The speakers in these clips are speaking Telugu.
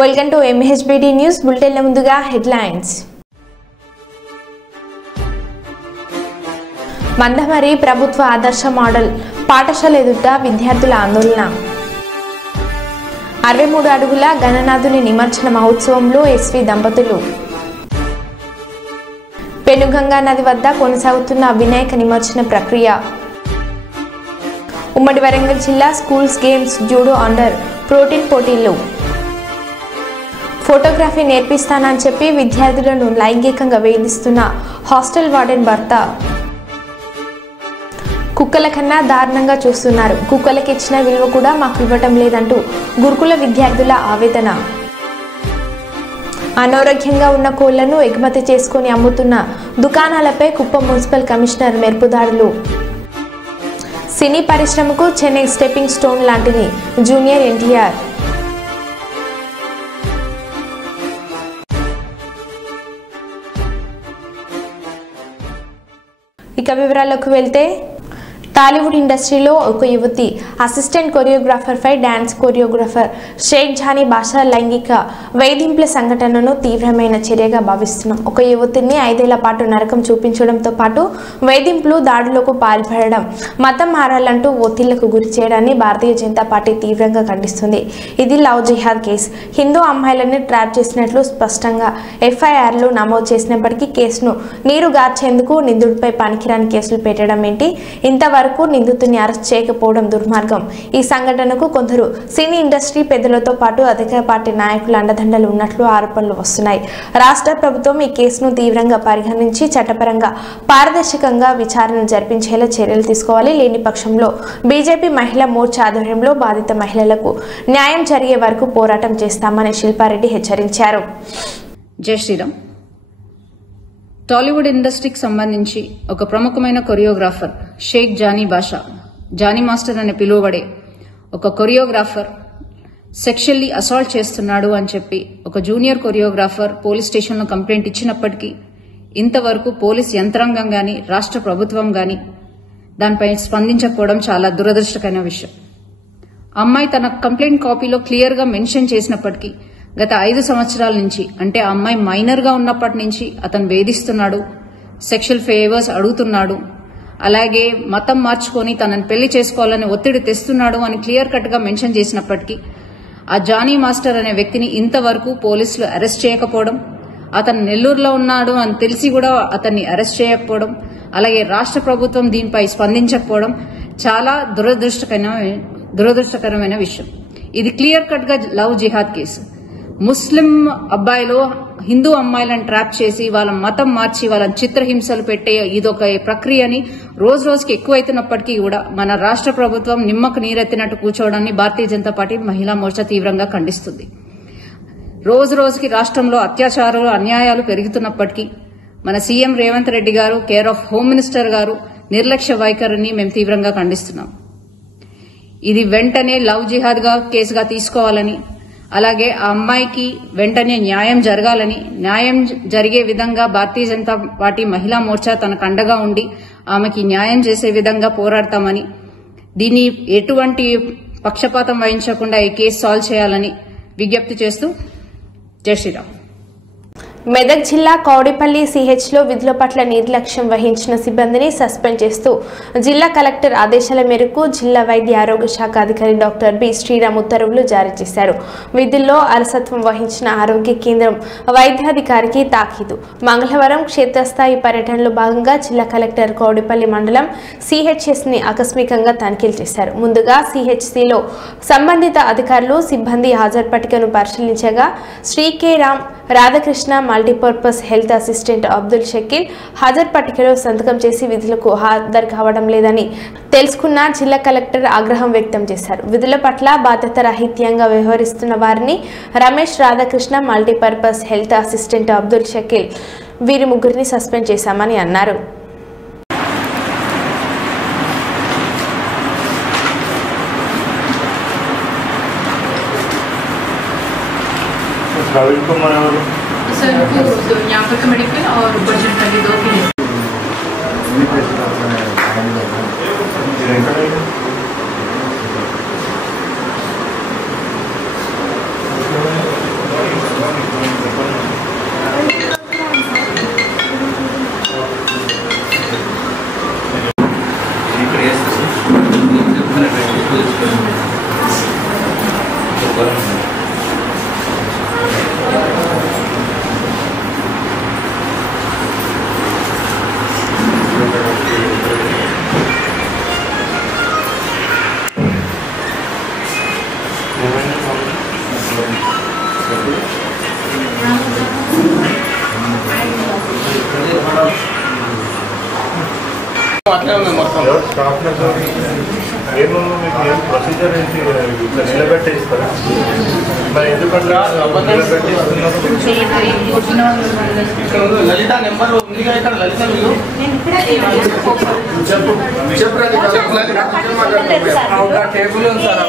Welcome to MHBD news bulletin. ముందుగా హెడ్లైన్స్. మందమరి ప్రభుత్వ ఆదర్శ మోడల్ పాఠశాల ఎదుట విద్యార్థుల ఆందోళన. 63 అడుగుల గణనాథుని నిమజ్జన మహోత్సవంలో ఎస్వి దంపతులు. పెనుగంగా నది వద్ద కొనసాగుతున్న వినాయక నిమజ్జన ప్రక్రియ. ఉమ్మడి వరంగల్ జిల్లా స్కూల్స్ గేమ్స్ జూడో అండర్ 14 పోటీలు. ఫోటోగ్రఫీ నేర్పిస్తానని చెప్పి విద్యార్థులను లైంగికంగా వేధిస్తున్న హాస్టల్ వార్డెన్ భర్త. కుక్కల కన్నా దారుణంగా చూస్తున్నారు, కుక్కలకి ఇచ్చిన విలువ కూడా మాకు ఇవ్వటం లేదంటూ గురుకుల విద్యార్థుల ఆవేదన. అనారోగ్యంగా ఉన్న కోళ్లను ఎగుమతి చేసుకుని అమ్ముతున్న దుకాణాలపై కుప్పం మున్సిపల్ కమిషనర్ మెరుపుదాడులు. సినీ పరిశ్రమకు చెన్నై స్టెప్పింగ్ స్టోన్ లాంటిది జూనియర్ ఎన్టీఆర్. ఇక వివరాల్లోకి వెళ్తే, టాలీవుడ్ ఇండస్ట్రీలో ఒక యువతి అసిస్టెంట్ కొరియోగ్రాఫర్ పై డాన్స్ కొరియోగ్రాఫర్ షేక్ జానీ బాషా లైంగిక వేధింపుల సంఘటనను తీవ్రమైన చర్యగా భావిస్తున్నాం. ఒక యువతిని 5 ఏళ్ల పాటు నరకం చూపించడంతో పాటు వేధింపులు, దాడులకు పాల్పడడం, మతం మారాలంటూ ఒత్తిళ్లకు గురి చేయడాన్ని భారతీయ జనతా పార్టీ తీవ్రంగా ఖండిస్తుంది. ఇది లవ్ జిహాద్ కేసు. హిందూ అమ్మాయిలను ట్రాప్ చేసినట్లు స్పష్టంగా FIRలు నమోదు చేసినప్పటికీ కేసును నీరుగార్చేందుకు నిందితుడిపై పనికిరాని కేసులు పెట్టడం ఏంటి? ఇంతవరకు నిందితుడిని అరెస్ట్ చేయకపోవడం దుర్మార్గం. ఈ సంఘటనకు కొందరు సినీ ఇండస్ట్రీ పెద్దలతో పాటు అధికార పార్టీ నాయకుల అండదండలు ఉన్నట్లు ఆరోపణలు వస్తున్నాయి. రాష్ట్ర ప్రభుత్వం ఈ కేసును తీవ్రంగా పరిగణించి చట్టపరంగా పారదర్శకంగా విచారణ జరిపించేలా చర్యలు తీసుకోవాలి. లేని పక్షంలో బీజేపీ మహిళా మోర్చా ఆధ్వర్యంలో బాధిత మహిళలకు న్యాయం జరిగే వరకు పోరాటం చేస్తామని శిల్పారెడ్డి హెచ్చరించారు. జై శ్రీరామ్. టాలీవుడ్ ఇండస్ట్రీకి సంబంధించి ఒక ప్రముఖమైన కొరియోగ్రాఫర్ షేక్ జానీ బాషా, జానీ మాస్టర్ అని పిలువబడే ఒక కొరియోగ్రాఫర్ సెక్షువల్లీ అసాల్ట్ చేస్తున్నాడు అని చెప్పి ఒక జూనియర్ కొరియోగ్రాఫర్ పోలీస్ స్టేషన్లో కంప్లైంట్ ఇచ్చినప్పటికీ ఇంతవరకు పోలీస్ యంత్రాంగం గాని రాష్ట్ర ప్రభుత్వం గాని దానిపై స్పందించకపోవడం చాలా దురదృష్టకరమైన విషయం. అమ్మాయి తన కంప్లైంట్ కాపీలో క్లియర్ గా మెన్షన్ చేసినప్పటికీ గత 5 సంవత్సరాల నుంచి, అంటే ఆ అమ్మాయి మైనర్ గా ఉన్నప్పటి నుంచి అతను వేధిస్తున్నాడు, సెక్షువల్ ఫేవర్స్ అడుగుతున్నాడు, అలాగే మతం మార్చుకొని తనని పెళ్లి చేసుకోవాలని ఒత్తిడి తెస్తున్నాడు అని క్లియర్ కట్ గా మెన్షన్ చేసినప్పటికీ ఆ జానీ మాస్టర్ అనే వ్యక్తిని ఇంతవరకు పోలీసులు అరెస్ట్ చేయకపోవడం, అతను నెల్లూరులో ఉన్నాడు అని తెలిసి కూడా అతన్ని అరెస్ట్ చేయకపోవడం, అలాగే రాష్ట్ర ప్రభుత్వం దీనిపై స్పందించకపోవడం చాలా దురదృష్టకరమైన విషయం. ఇది క్లియర్ కట్ గా లవ్ జిహాద్ కేసు. ముస్లిం అబ్బాయిలు హిందూ అమ్మాయిలను ట్రాప్ చేసి వాళ్ళ మతం మార్చి వాళ్ళని చిత్రహింసలు పెట్టే ఇదొక ప్రక్రియని రోజు రోజుకి ఎక్కువైతున్నప్పటికీ కూడా మన రాష్ట్ర ప్రభుత్వం నిమ్మకు నీరెత్తినట్టు కూర్చోవడాన్ని భారతీయ జనతా పార్టీ మహిళా మోర్చా తీవ్రంగా ఖండిస్తుంది. రోజు రోజుకి రాష్ట్రంలో అత్యాచారాలు, అన్యాయాలు పెరుగుతున్నప్పటికీ మన సీఎం రేవంత్ రెడ్డి గారు, కేర్ ఆఫ్ హోమ్ మినిస్టర్ గారు నిర్లక్ష్య వైఖరిని మేము తీవ్రంగా ఖండిస్తున్నాం. ఇది వెంటనే లవ్ జిహాద్ గా కేసుగా తీసుకోవాలని, అలాగే ఆ అమ్మాయికి వెంటనే న్యాయం జరగాలని, న్యాయం జరిగే విధంగా భారతీయ జనతా పార్టీ మహిళా మోర్చా తనకు అండగా ఉండి ఆమెకి న్యాయం చేసే విధంగా పోరాడతామని, దీన్ని ఎటువంటి పక్షపాతం వహించకుండా ఈ కేసు సాల్వ్ చేయాలని విజ్ఞప్తి చేస్తూ జై శ్రీరామ్. మెదక్ జిల్లా కౌడిపల్లి CHలో విధుల పట్ల నిర్లక్ష్యం వహించిన సిబ్బందిని సస్పెండ్ చేస్తూ జిల్లా కలెక్టర్ ఆదేశాల మేరకు జిల్లా వైద్య ఆరోగ్య శాఖ అధికారి డాక్టర్ బి శ్రీరామ్ ఉత్తర్వులు జారీ చేశారు. విధుల్లో అలసత్వం వహించిన ఆరోగ్య కేంద్రం వైద్యాధికారికి తాకీదు. మంగళవారం క్షేత్రస్థాయి పర్యటనలో భాగంగా జిల్లా కలెక్టర్ కౌడిపల్లి మండలం CHSని ఆకస్మికంగా తనిఖీలు చేశారు. ముందుగా CHCలో సంబంధిత అధికారులు, సిబ్బంది హాజరు పట్టికను పరిశీలించగా Shri K Ram Radhakrishna multipurpose health assistant Abdul Shakeel హాజరు పట్టికలో సంతకం చేసి విధులకు హాజరు కావడం లేదని తెలుసుకున్న జిల్లా కలెక్టర్ ఆగ్రహం వ్యక్తం చేశారు. విధుల పట్ల బాధ్యత రాహిత్యంగా వ్యవహరిస్తున్న వారిని Ramesh, Radhakrishna, multipurpose health assistant Abdul Shakeel వీరి ముగ్గురిని సస్పెండ్ చేశామని అన్నారు. सर उनको यहाँ पर मेडिकल और बजट के 2 के लिए ఏమో మీకు ఏం ప్రొసీజర్ ఏంటి ఇట్లా నిలబెట్టేస్తారా మరి ఎందుకంటే లలిత నెంబర్ ఉందిగా ఇక్కడ లలిత మీరు టేబుల్ ఉంది sir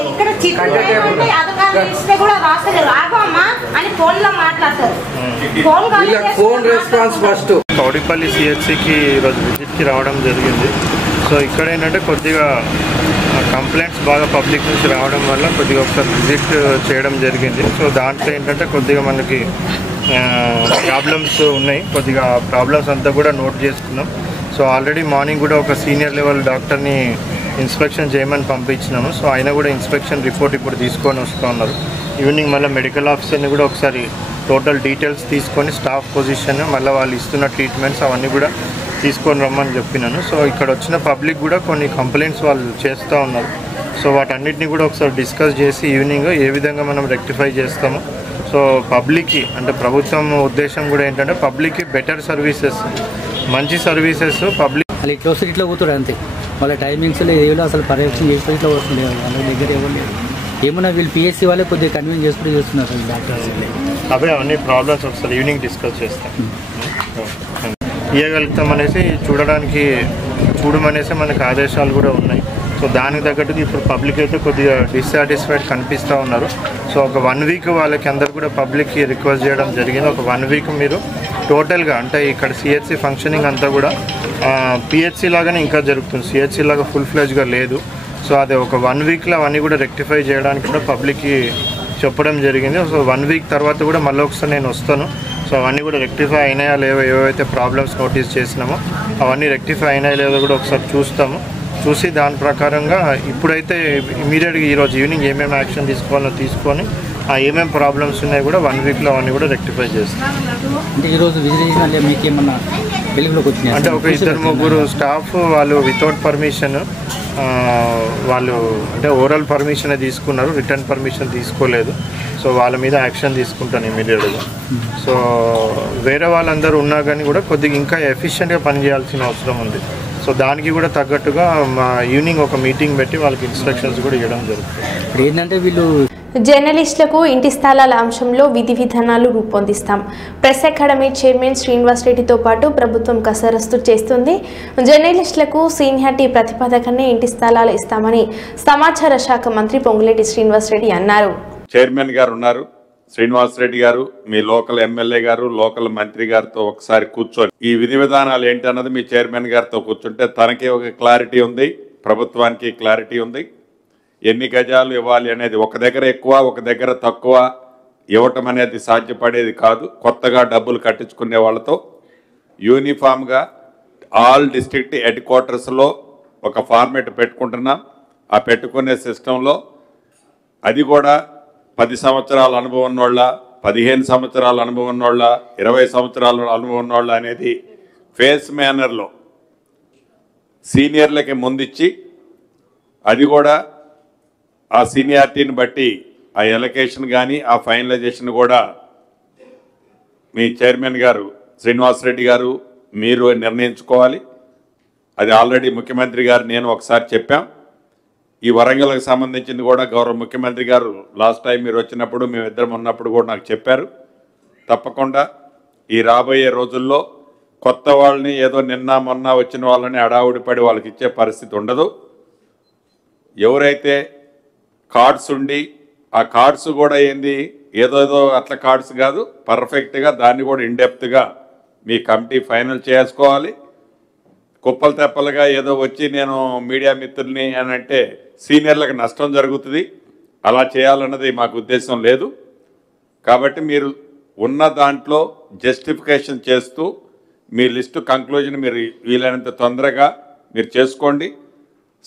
phone response first Kowdipally సిహెచ్సికి ఈరోజు విజిట్కి రావడం జరిగింది. సో ఇక్కడ ఏంటంటే కొద్దిగా కంప్లైంట్స్ బాగా పబ్లిక్ నుంచి రావడం వల్ల కొద్దిగా ఒకసారి విజిట్ చేయడం జరిగింది. సో దాంట్లో ఏంటంటే కొద్దిగా మనకి ప్రాబ్లమ్స్ ఉన్నాయి. కొద్దిగా ప్రాబ్లమ్స్ అంతా కూడా నోట్ చేసుకున్నాం. సో ఆల్రెడీ మార్నింగ్ కూడా ఒక సీనియర్ లెవెల్ డాక్టర్ని ఇన్స్పెక్షన్ చేయమని పంపించినాము. సో ఆయన కూడా ఇన్స్పెక్షన్ రిపోర్ట్ ఇప్పుడు తీసుకొని వస్తూ ఉన్నారు. ఈవినింగ్ మళ్ళీ మెడికల్ ఆఫీసర్ని కూడా ఒకసారి టోటల్ డీటెయిల్స్ తీసుకొని స్టాఫ్ పొజిషన్ మళ్ళీ వాళ్ళు ఇస్తున్న ట్రీట్మెంట్స్ అవన్నీ కూడా తీసుకొని రమ్మని చెప్పినాను. సో ఇక్కడ వచ్చిన పబ్లిక్ కూడా కొన్ని కంప్లైంట్స్ వాళ్ళు చేస్తూ ఉన్నారు. సో వాటన్నిటిని కూడా ఒకసారి డిస్కస్ చేసి ఈవినింగ్ ఏ విధంగా మనం రెక్టిఫై చేస్తాము. సో పబ్లిక్కి అంటే ప్రభుత్వం ఉద్దేశం కూడా ఏంటంటే పబ్లిక్కి బెటర్ సర్వీసెస్, మంచి సర్వీసెస్ పబ్లిక్ వాళ్ళు ఇట్లా వస్తే ఇట్లా కూతురు అంతే. వాళ్ళ టైమింగ్స్లో ఏదో అసలు పర్యవేక్షణ చేస్తే ఇట్లా వస్తుంది. వాళ్ళ దగ్గర ఎవరు లేదు. ఏమన్నా వీళ్ళు పిఎస్సీ వాళ్ళే కొద్దిగా కన్వీన్స్ చేసుకుంటూ చేస్తున్నారు డాక్టర్స్. అవే అన్ని ప్రాబ్లమ్స్ ఒకసారి ఈవినింగ్ డిస్కస్ చేస్తాం. ఇవ్వగలుగుతాం అనేసి చూడమనేసి మనకు ఆదేశాలు కూడా ఉన్నాయి. సో దానికి తగ్గట్టుగా ఇప్పుడు పబ్లిక్ అయితే కొద్దిగా డిస్సాటిస్ఫైడ్ కనిపిస్తూ ఉన్నారు. సో ఒక 1 వీక్ వాళ్ళకి అందరు కూడా పబ్లిక్కి రిక్వెస్ట్ చేయడం జరిగింది. ఒక 1 వీక్ మీరు టోటల్గా అంటే ఇక్కడ సిహెచ్సి ఫంక్షనింగ్ అంతా కూడా పిహెచ్సి లాగానే ఇంకా జరుగుతుంది. సిహెచ్సి లాగా ఫుల్ ఫ్లెజ్గా లేదు. సో అదే ఒక 1 వీక్లో అవన్నీ కూడా రెక్టిఫై చేయడానికి కూడా పబ్లిక్కి చెప్పడం జరిగింది. సో 1 వీక్ తర్వాత కూడా మళ్ళీ ఒకసారి నేను వస్తాను. సో అవన్నీ కూడా రెక్టిఫై అయినాయా లేవో, ఏవైతే ప్రాబ్లమ్స్ నోటీస్ చేసినామో అవన్నీ రెక్టిఫై అయినాయా లేదో కూడా ఒకసారి చూసి దాని ప్రకారంగా ఇప్పుడైతే ఇమీడియట్గా ఈరోజు ఈవినింగ్ ఏమేమి యాక్షన్ తీసుకోవాలో తీసుకొని ఆ ఏమేమి ప్రాబ్లమ్స్ ఉన్నాయో కూడా 1 వీక్లో అవన్నీ కూడా రెక్టిఫై చేస్తాం. అంటే ఈరోజు విజిట్ మీకేమన్నా వెలుగులోకి వచ్చినాయి అంటే ఒక 2-3 స్టాఫ్ వాళ్ళు వితౌట్ పర్మిషన్ వాళ్ళు అంటే ఓరల్ పర్మిషన్ తీసుకున్నారు, రిటర్న్ పర్మిషన్ తీసుకోలేదు. సో వాళ్ళ మీద యాక్షన్ తీసుకుంటాను ఇమీడియట్గా. సో వేరే వాళ్ళందరూ ఉన్నా కానీ కూడా కొద్దిగా ఇంకా ఎఫిషియెంట్గా పనిచేయాల్సిన అవసరం ఉంది. సో దానికి కూడా తగ్గట్టుగా మా ఈవినింగ్ ఒక మీటింగ్ పెట్టి వాళ్ళకి ఇన్స్ట్రక్షన్స్ కూడా ఇవ్వడం జరుగుతుంది. ఇప్పుడు ఏంటంటే వీళ్ళు జర్నలిస్టులకు ఇంటి స్థలాల అంశంలో విధి విధానాలు రూపొందిస్తాం. ప్రెస్ అకాడమీ చైర్మన్ శ్రీనివాస్ రెడ్డితో పాటు ప్రభుత్వం కసరత్తు చేస్తుంది. జర్నలిస్టులకు సీనియారిటీ ప్రతిపాదకనే ఇంటి స్థలాలు ఇస్తామని సమాచార శాఖ మంత్రి పొంగులేటి శ్రీనివాస్ రెడ్డి అన్నారు. చైర్మన్ గారు ఉన్నారు శ్రీనివాస్ రెడ్డి గారు, మీ లోకల్ ఎమ్మెల్యే గారు, లోకల్ మంత్రి గారితో ఒకసారి కూర్చొని ఈ విధి విధానాలు ఏంటి అన్నది మీ చైర్మన్ గారితో కూర్చుంటే తనకి ఒక క్లారిటీ ఉంది, ప్రభుత్వానికి క్లారిటీ ఉంది. ఎన్ని గజాలు ఇవ్వాలి అనేది ఒక దగ్గర ఎక్కువ ఒక దగ్గర తక్కువ ఇవ్వటం అనేది సాధ్యపడేది కాదు. కొత్తగా డబ్బులు కట్టించుకునే వాళ్ళతో యూనిఫామ్గా ఆల్ డిస్ట్రిక్ట్ హెడ్ క్వార్టర్స్లో ఒక ఫార్మేట్ పెట్టుకుంటున్నాం. ఆ పెట్టుకునే సిస్టంలో అది కూడా 10 సంవత్సరాల అనుభవం ఉన్నోళ్ళ, 15 సంవత్సరాల అనుభవం ఉన్నోళ్ళ, 20 సంవత్సరాల అనుభవం ఉన్నోళ్ళ అనేది ఫేస్ మేనర్లో సీనియర్లకి ముందిచ్చి అది కూడా ఆ సీనియారిటీని బట్టి ఆ ఎలకేషన్ కానీ ఆ ఫైనలైజేషన్ కూడా మీ చైర్మన్ గారు శ్రీనివాస్ రెడ్డి గారు మీరు నిర్ణయించుకోవాలి. అది ఆల్రెడీ ముఖ్యమంత్రి గారు నేను ఒకసారి చెప్పాం. ఈ వరంగల్కి సంబంధించింది కూడా గౌరవ ముఖ్యమంత్రి గారు లాస్ట్ టైం మీరు వచ్చినప్పుడు మేమిద్దరం ఉన్నప్పుడు కూడా నాకు చెప్పారు. తప్పకుండా ఈ రాబోయే రోజుల్లో కొత్త వాళ్ళని ఏదో నిన్న మొన్న వచ్చిన వాళ్ళని అడావుడిపడి వాళ్ళకి ఇచ్చే పరిస్థితి ఉండదు. ఎవరైతే కార్డ్స్ ఉండి ఆ కార్డ్స్ కూడా ఏంది ఏదో అట్లా కార్డ్స్ కాదు, పర్ఫెక్ట్గా దాన్ని కూడా ఇన్డెప్త్గా మీ కమిటీ ఫైనల్ చేసుకోవాలి. కుప్పలు తెప్పలుగా ఏదో వచ్చి నేను మీడియా మిత్రుల్ని అని అంటే సీనియర్లకు నష్టం జరుగుతుంది. అలా చేయాలన్నది మాకు ఉద్దేశం లేదు. కాబట్టి మీరు ఉన్న దాంట్లో జస్టిఫికేషన్ చేస్తూ మీ లిస్టు కంక్లూజన్ మీరు వీలైనంత తొందరగా మీరు చేసుకోండి.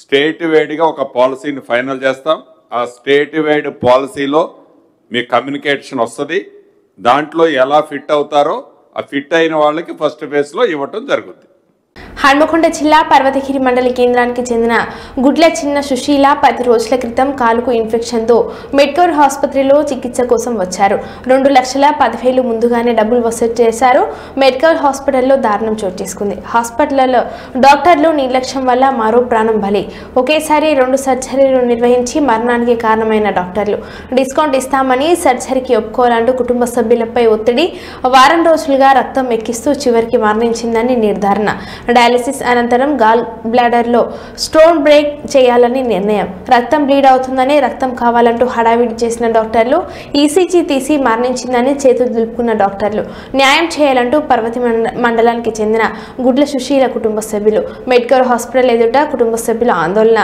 స్టేట్ వైడ్గా ఒక పాలసీని ఫైనల్ చేస్తాం. ఆ స్టేట్ వైడ్ పాలసీలో మీ కమ్యూనికేషన్ వస్తుంది. దాంట్లో ఎలా ఫిట్ అవుతారో ఆ ఫిట్ అయిన వాళ్ళకి ఫస్ట్ ఫేజ్లో ఇవ్వటం జరుగుతుంది. హన్మకొండ జిల్లా పర్వతగిరి మండల కేంద్రానికి చెందిన గుడ్ల చిన్న సుశీల 10 రోజుల క్రితం కాలుకు ఇన్ఫెక్షన్తో మెడ్కవర్ ఆసుపత్రిలో చికిత్స కోసం వచ్చారు. 2,10,000 ముందుగానే డబ్బులు వసూలు చేశారు. మెడ్కవర్ హాస్పిటల్లో దారుణం చోటు చేసుకుంది. హాస్పిటల్లో డాక్టర్లు నిర్లక్ష్యం వల్ల మరో ప్రాణం బలి. ఒకేసారి 2 సర్జరీలు నిర్వహించి మరణానికి కారణమైన డాక్టర్లు డిస్కౌంట్ ఇస్తామని సర్జరీకి ఒప్పుకోవాలంటూ కుటుంబ సభ్యులపై ఒత్తిడి. వారం రోజులుగా రక్తం ఎక్కిస్తూ చివరికి మరణించిందని నిర్ధారణ. డయాలిసిస్ అనంతరం గాల్ బ్లాడర్లో స్టోన్ బ్రేక్ చేయాలని నిర్ణయం. రక్తం బ్లీడ్ అవుతుందని రక్తం కావాలంటూ హడావిడి చేసిన డాక్టర్లు ఈసీజీ తీసి మరణించిందని చేతులు దులుపుకున్న డాక్టర్లు న్యాయం చేయాలంటూ పర్వతి మండలానికి చెందిన గుడ్ల సుశీల కుటుంబ సభ్యులు మెడ్కవర్ హాస్పిటల్ ఎదుట కుటుంబ సభ్యుల ఆందోళన.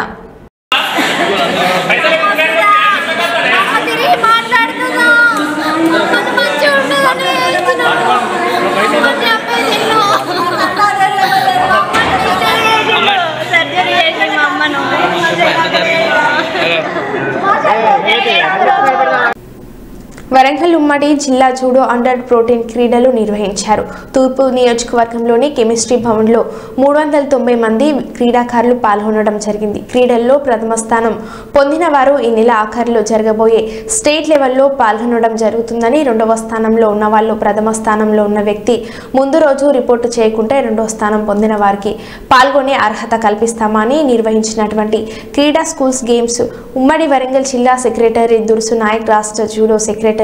వరంగల్ ఉమ్మడి జిల్లా జూడో అండర్ ప్రోటీన్ క్రీడలు నిర్వహించారు. తూర్పు నియోజకవర్గంలోని కెమిస్ట్రీ భవన్లో 390 మంది క్రీడాకారులు పాల్గొనడం జరిగింది. క్రీడల్లో ప్రథమ స్థానం పొందిన వారు ఈ నెల ఆఖరిలో జరగబోయే స్టేట్ లెవెల్లో పాల్గొనడం జరుగుతుందని, 2వ స్థానంలో ఉన్న వాళ్ళు ప్రథమ స్థానంలో ఉన్న వ్యక్తి ముందు రోజు రిపోర్టు చేయకుంటే 2వ స్థానం పొందిన వారికి పాల్గొనే అర్హత కల్పిస్తామని నిర్వహించినటువంటి క్రీడా స్కూల్స్ గేమ్స్ ఉమ్మడి వరంగల్ జిల్లా సెక్రటరీ దుర్సు నాయక్, రాష్ట్ర జూడో సెక్రటరీ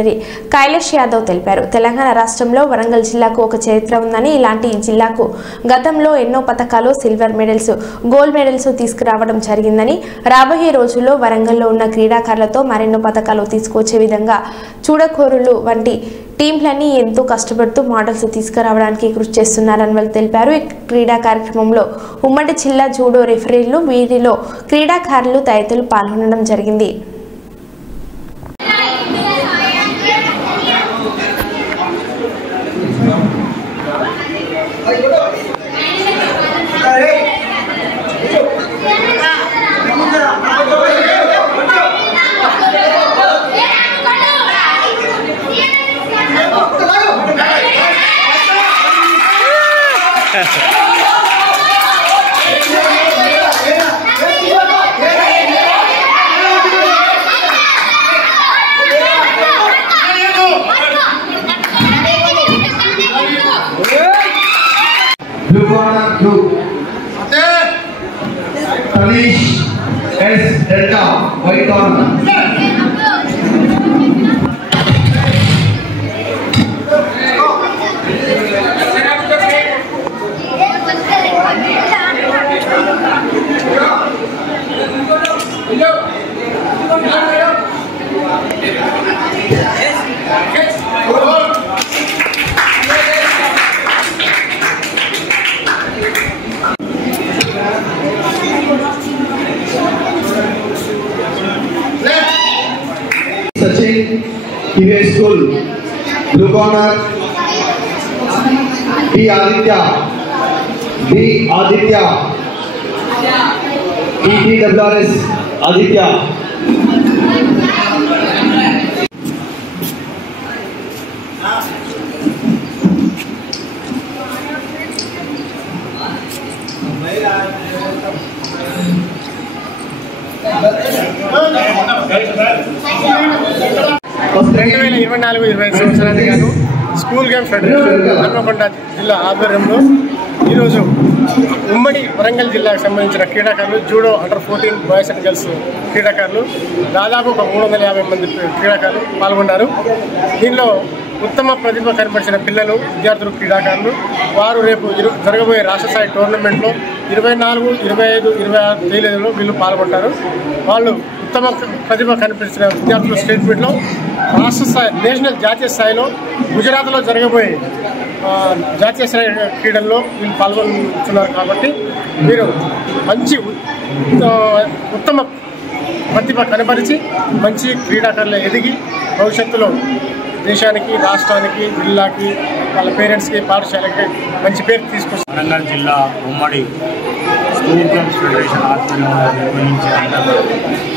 కైలాష్ యాదవ్ తెలిపారు. తెలంగాణ రాష్ట్రంలో వరంగల్ జిల్లాకు ఒక చరిత్ర ఉందని, ఇలాంటి జిల్లాకు గతంలో ఎన్నో పథకాలు, సిల్వర్ మెడల్స్, గోల్డ్ మెడల్స్ తీసుకురావడం జరిగిందని, రాబోయే రోజుల్లో వరంగల్లో ఉన్న క్రీడాకారులతో మరెన్నో పథకాలు తీసుకొచ్చే విధంగా చూడకోరులు వంటి టీంలన్నీ ఎంతో కష్టపడుతూ మోడల్స్ తీసుకురావడానికి కృషి చేస్తున్నారని వాళ్ళు తెలిపారు. ఈ క్రీడా కార్యక్రమంలో ఉమ్మడి జిల్లా జూడో రెఫరీలు, వీరిలో క్రీడాకారులు తదితరులు పాల్గొనడం జరిగింది. Tanish S Delta White Corner. PV School, Blue Corner, B Aditya, ETWRS Aditya. సంవత్సరానికి గాను స్కూల్ గేమ్స్ ఫెడరేషన్ హన్మకొండ జిల్లా ఆధ్వర్యంలో ఈరోజు ఉమ్మడి వరంగల్ జిల్లాకు సంబంధించిన క్రీడాకారులు, judo under 14 boys and girls క్రీడాకారులు దాదాపు ఒక 350 మంది క్రీడాకారులు పాల్గొన్నారు. దీనిలో ఉత్తమ ప్రతిభ కనపరిచిన పిల్లలు, విద్యార్థులు, క్రీడాకారులు వారు రేపు జరగబోయే రాష్ట్ర స్థాయి టోర్నమెంట్లో 24, 25, 26 తేదీలలో వీళ్ళు పాల్గొంటారు. వాళ్ళు ఉత్తమ ప్రతిభ కనిపించిన విద్యార్థులు స్టేట్ మీట్లో రాష్ట్ర స్థాయి, నేషనల్, జాతీయ స్థాయిలో గుజరాత్లో జరగబోయే జాతీయ స్థాయి క్రీడల్లో వీళ్ళు పాల్గొంటున్నారు. కాబట్టి మీరు మంచి ఉత్తమ ప్రతిభ కనపరిచి మంచి క్రీడాకారులు ఎదిగి భవిష్యత్తులో దేశానికి, రాష్ట్రానికి, జిల్లాకి, వాళ్ళ పేరెంట్స్కి, పాఠశాలకి మంచి పేరు తీసుకొస్తారు. వరంగల్ జిల్లా ఉమ్మడి స్కూల్ గేమ్స్ ఫెడరేషన్ ఆధ్వర్యంలో నిర్వహించే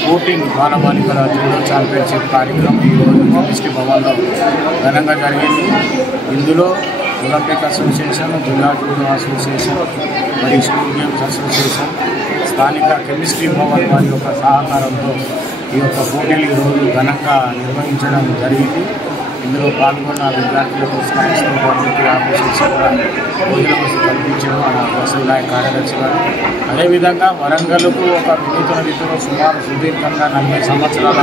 14 బాలబాలికల జూడో ఛాంపియన్షిప్ కార్యక్రమం ఈరోజు కెమిస్ట్రీ భవన్లో ఘనంగా జరిగింది. ఇందులో ఒలింపిక్ అసోసియేషన్, జిల్లా జూడో అసోసియేషన్, మరియు స్కూల్ గేమ్స్ అసోసియేషన్, స్థానిక కెమిస్ట్రీ భవన్ వారి యొక్క సహకారంతో ఈ యొక్క పోటీలు ఈరోజు ఘనంగా నిర్వహించడం జరిగింది. ఇందులో పాల్గొన్న విద్యార్థులకు స్కాలర్షిప్ పబ్లిక్ ఆఫీసర్స్ కూడా భోజన వసతి కల్పించడం వసతి నాయక్ కార్యదర్శి గారు. అదేవిధంగా వరంగల్కు ఒక వినూతన రీతిలో సుమారు సుదీర్ఘంగా 40 సంవత్సరాల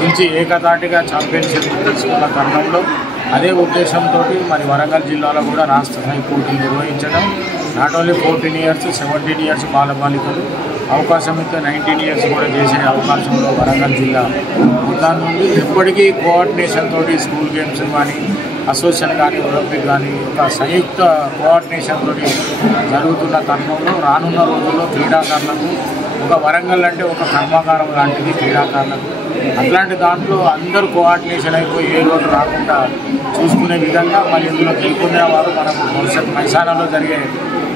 నుంచి ఏకతాటిగా ఛాంపియన్షిప్ తెలుసుకున్న తరుణంలో అదే ఉద్దేశంతో మరి వరంగల్ జిల్లాలో కూడా రాష్ట్ర స్థాయి పోటీలు నిర్వహించడం, నాట్ ఓన్లీ 14 years 17 years బాలబాలికలు అవకాశం ఇస్తే 19 years కూడా చేసే అవకాశంలో వరంగల్ జిల్లా దాని నుండి ఎప్పటికీ కోఆర్డినేషన్ తోటి స్కూల్ గేమ్స్ కానీ అసోసియేషన్ కానీ ఒలింపిక్ కానీ ఒక సంయుక్త కోఆర్డినేషన్ తోటి జరుగుతున్న తరుణంలో రానున్న రోజుల్లో క్రీడాకారులకు ఒక వరంగల్ అంటే ఒక కర్మాగారం లాంటిది క్రీడాకారులకు. అట్లాంటి దాంట్లో అందరూ కోఆర్డినేషన్ అయిపోయి ఏ లోటు రాకుండా చూసుకునే విధంగా మరి ఇందులో గెలుపుకునే వారు మనకు భవిష్యత్ మైసానాలో జరిగే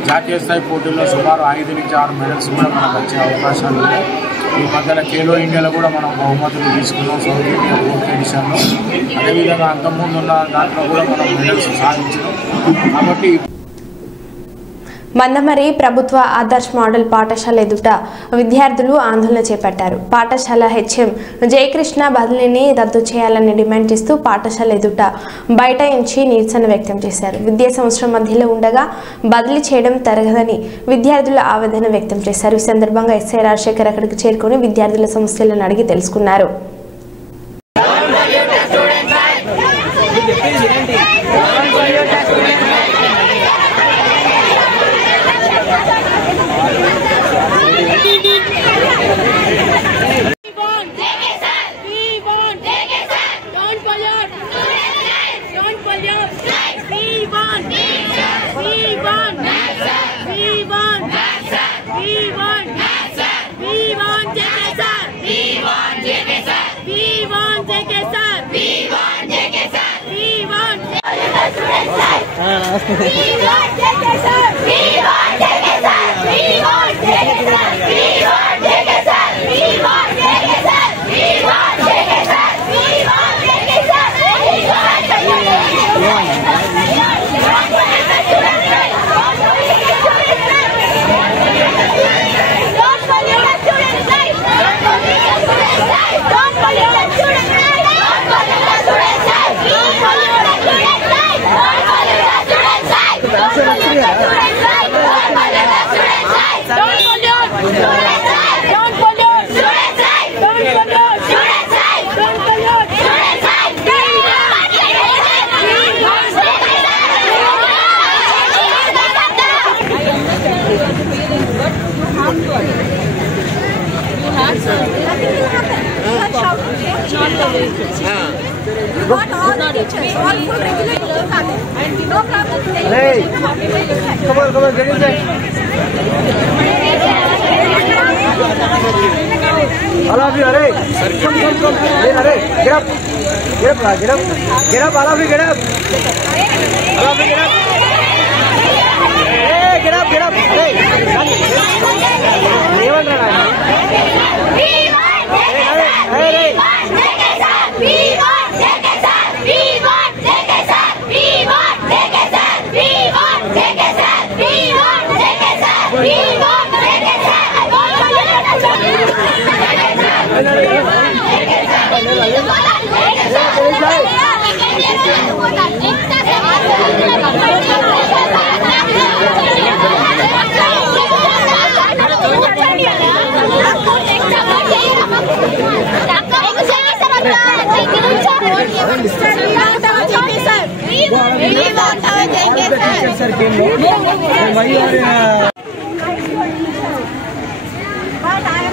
జాతీయ స్థాయి పోటీల్లో సుమారు 5 నుంచి 6 మెడల్స్ కూడా మనకు వచ్చే అవకాశాలు ఉన్నాయి. ఈ మధ్యలో ఖేలో ఇండియాలో కూడా మనం బహుమతులు తీసుకున్నాం సౌత్ ఇండియా ఫోర్త్ ఎడిషన్లో. అదేవిధంగా అంతకుముందు ఉన్న దాంట్లో కూడా మనం మెడల్స్ సాధించినాం. కాబట్టి మందమరి ప్రభుత్వ ఆదర్శ్ మోడల్ పాఠశాల ఎదుట విద్యార్థులు ఆందోళన చేపట్టారు. పాఠశాల హెచ్ఎం జయకృష్ణ బదిలీని రద్దు చేయాలని డిమాండ్ చేస్తూ పాఠశాల ఎదుట బైఠాయించి నిరసన వ్యక్తం చేశారు. విద్యా సంవత్సరం మధ్యలో ఉండగా బదిలీ చేయడం తరగదని విద్యార్థులు ఆవేదన వ్యక్తం చేశారు. ఈ సందర్భంగా ఎస్ఐ రాజశేఖర్ అక్కడికి చేరుకుని విద్యార్థుల సమస్యలను అడిగి తెలుసుకున్నారు.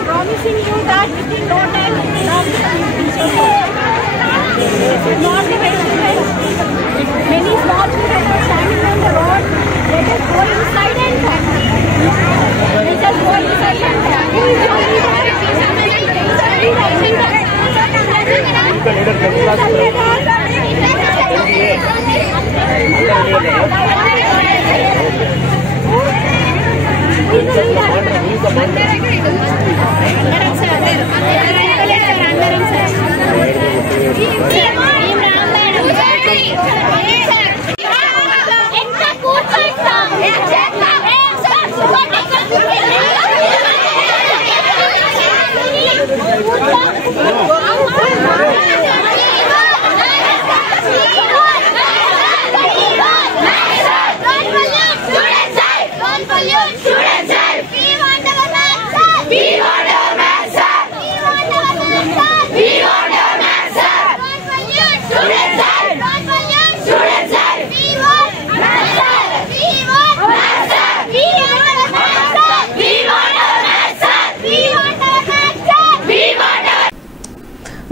Promising you that within no time this is not the way to go. Many small children are standing on the road. Let us go inside and talk. Let us go inside and talk. Who is your leader?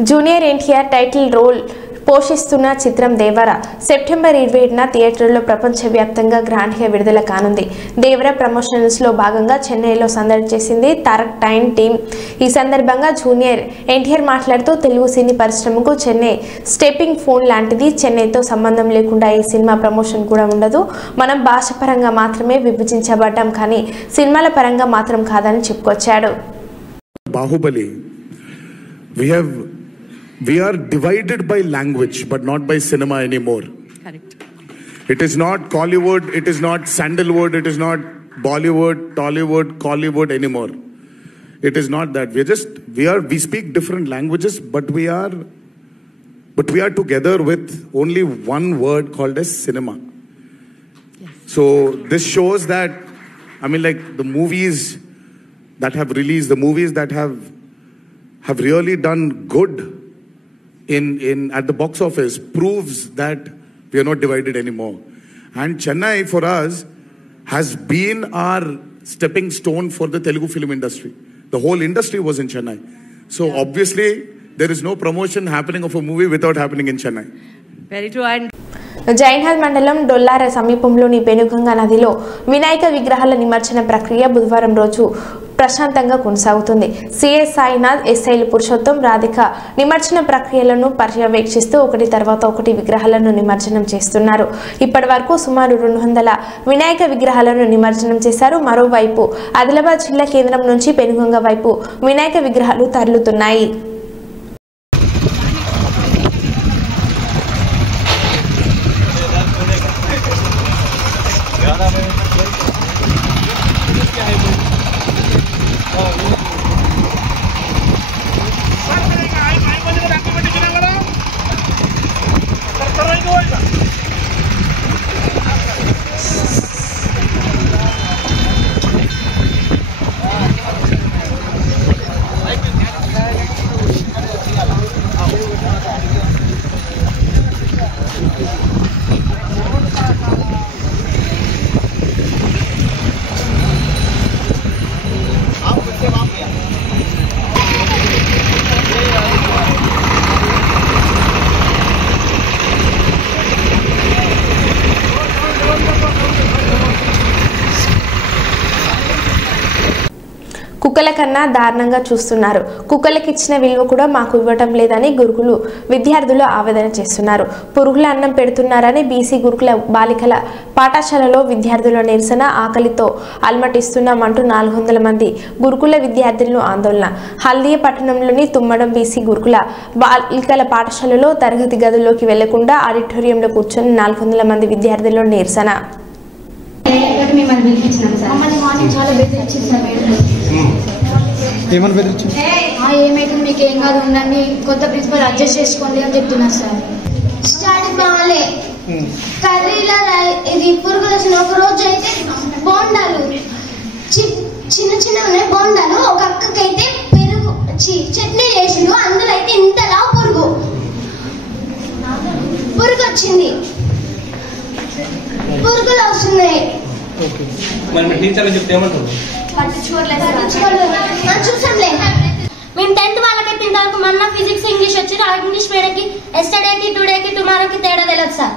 Junior NTR title role పోషిస్తున్న చిత్రం దేవర సెప్టెంబర్ 27న థియేటర్లో ప్రపంచవ్యాప్తంగా గ్రాండ్గా విడుదల కానుంది. దేవర ప్రమోషన్స్లో భాగంగా చెన్నైలో సందడి చేసింది తారక్ టైమ్ టీమ్. ఈ సందర్భంగా జూనియర్ ఎన్టీఆర్ మాట్లాడుతూ తెలుగు సినీ పరిశ్రమకు చెన్నై స్టెప్పింగ్ ఫోన్ లాంటిది. చెన్నైతో సంబంధం లేకుండా ఈ సినిమా ప్రమోషన్ కూడా ఉండదు. మనం భాష పరంగా మాత్రమే విభజించబడ్డాం కానీ సినిమాల పరంగా మాత్రం కాదని చెప్పుకొచ్చాడు. Baahubali we are divided by language but not by cinema anymore. Correct. It is not Collywood, it is not Sandalwood, it is not Bollywood, Tollywood, Collywood anymore. It is not that. We speak different languages but we are together with only one word called as cinema. Yes. So this shows that, I mean, like the movies that have released, the movies that have really done good in at the box office proves that we are not divided anymore. And Chennai for us has been our stepping stone for the Telugu film industry. The whole industry was in Chennai. So obviously there is no promotion happening of a movie without happening in Chennai. Very true. And జైన్హల్ మండలం డొల్లార సమీపంలోని పెనుగంగా నదిలో వినాయక విగ్రహాల నిమజ్జన ప్రక్రియ బుధవారం రోజు ప్రశాంతంగా కొనసాగుతుంది. సిఐ సాయినాథ్, ఎస్ఐలు పురుషోత్తం, రాధిక నిమజ్జన ప్రక్రియలను పర్యవేక్షిస్తూ ఒకటి తర్వాత ఒకటి విగ్రహాలను నిమజ్జనం చేస్తున్నారు. ఇప్పటి వరకు సుమారు 200 వినాయక విగ్రహాలను నిమజ్జనం చేశారు. మరోవైపు ఆదిలాబాద్ జిల్లా కేంద్రం నుంచి పెనుగంగా వైపు వినాయక విగ్రహాలు తరలుతున్నాయి. కుక్కల కన్నా దారుణంగా చూస్తున్నారు. కుక్కలకి ఇచ్చిన విలువ కూడా మాకు ఇవ్వటం లేదని గురుకులు విద్యార్థులు ఆవేదన చేస్తున్నారు. పురుగుల అన్నం పెడుతున్నారని బీసీ గురుకుల బాలికల పాఠశాలలో విద్యార్థుల నిరసన. ఆకలితో అలమటిస్తున్నామంటూ 400 మంది గురుకుల విద్యార్థులను ఆందోళన. హల్దియా పట్టణంలోని తుమ్మడం బీసీ గురుకుల బాలికల పాఠశాలలో తరగతి గదుల్లోకి వెళ్లకుండా ఆడిటోరియంలో కూర్చొని 400 మంది విద్యార్థుల నిరసన. ఏమైతే మీకు ఏం కాదు ఉండండి, కొత్త ప్రిన్సిపల్ అడ్జస్ట్ చేసుకోండి అని చెప్తున్నారు సార్. స్టడీ బాగాలే, కర్రీలో ఇది పురుగులు వచ్చిన ఒక రోజు అయితే బోండాలు చిన్న చిన్న ఉన్నాయి బోండాలు, ఒక అక్కకైతే పెరుగు చట్నీ చేసిండు, అందులో అయితే ఇంతలా పురుగు వచ్చింది, పురుగులు వస్తున్నాయి. మేము 10th వాళ్ళకైతే ఇంతవరకు మొన్న ఫిజిక్స్ ఇంగ్లీష్ వచ్చి ఇంగ్లీష్ మీడియంకి ఎస్టర్డేకి టుడేకి టుమారోకి తేడా తెలియదు సార్.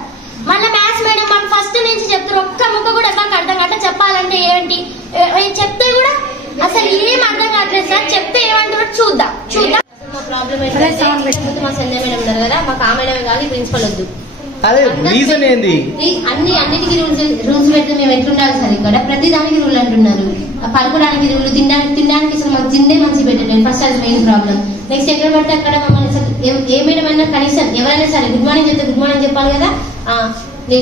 మళ్ళీ మ్యాథ్స్ మీడియం మాకు ఫస్ట్ నుంచి చెప్తారు, ఒక్క ముక్క కూడా ఎవరికి అర్థం కావట్లే. చెప్పాలంటే ఏంటి చెప్తే కూడా అసలు ఏం అర్థం కావట్లేదు సార్. చెప్తే ఏమంటారో చూద్దాం. మా ప్రాబ్లం ఏంటంటే మా సంధ్య మేడం ఉన్నారు కదా, మాకు ఆ మేడమే కాదు ప్రిన్సిపల్ వద్దు. అన్నిటికీ రూల్స్ పెడితే మేము ఎట్లుండాలి సార్? ఇక్కడ ప్రతి దానికి రూల్ అంటున్నారు. పడుకోవడానికి రూల్, తినడానికి అసలు మాకు తిండే మంచి పెట్టలేదు. ఫస్ట్ అది మెయిన్ ప్రాబ్లం. నెక్స్ట్ ఎక్కడ పడితే అక్కడ మమ్మల్ని ఏమైనా కనీసం ఎవరైనా సరే గుడ్ మార్నింగ్ చెప్తే గుడ్ మార్నింగ్ చెప్పాలి కదా.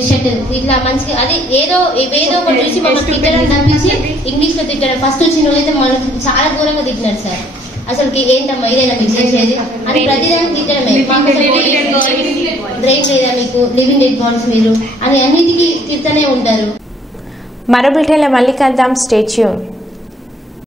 షర్ట్ ఇట్లా మంచిగా అది ఏదో ఒకటి చూసి మమ్మల్ని తిట్టడం తప్పించి ఇంగ్లీష్ లో తిట్టడం. ఫస్ట్ వచ్చిన రోజైతే మనకి చాలా దూరంగా తిట్టినారు సార్. అసలు ఏంటమ్మా ఇదేనా మీకు చేసేది అని ప్రతిదానికి తిట్టడమే. బ్రెయిన్ లేదా మీకు, లివింగ్ డెడ్ బాడీస్ మీరు అని అన్నిటికీ తిడుతూనే ఉంటారు. మరో బిల్టెన్లో మళ్ళీ కలుద్దాం. Stay tune.